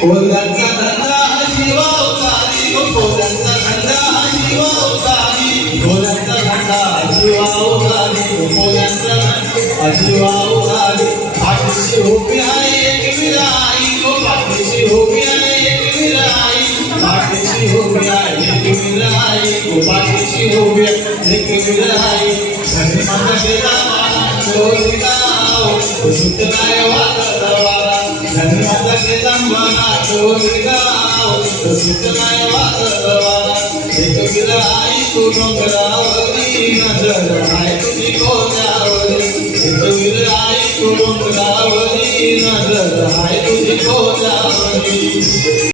कोल्ह्यांचा धंदा जीवावतारी, कोल्ह्यांचा धंदा जीवावतारी, कोल्ह्यांचा धंदा जीवावतारी, कोल्ह्यांचा धंदा जीवावतारी. पाठीशी उभी आहे एक विराई, पाठीशी उभी आहे एक विराई, पाठीशी उभी आहे एक विराई, पाठीशी उभी आहे एक विराई. घरी माझा गेला वारा चोरगाव, सुत काय वाटत वारा. घरी माझा गेला वारा चोरगाव, सुत काय वाटत वारा. एक विराई तू डोंगरावरी, नजर आहे तुझी कोल्यावरी. एक विराई तू डोंगरावरी, नजर आहे तुझी कोल्यावरी.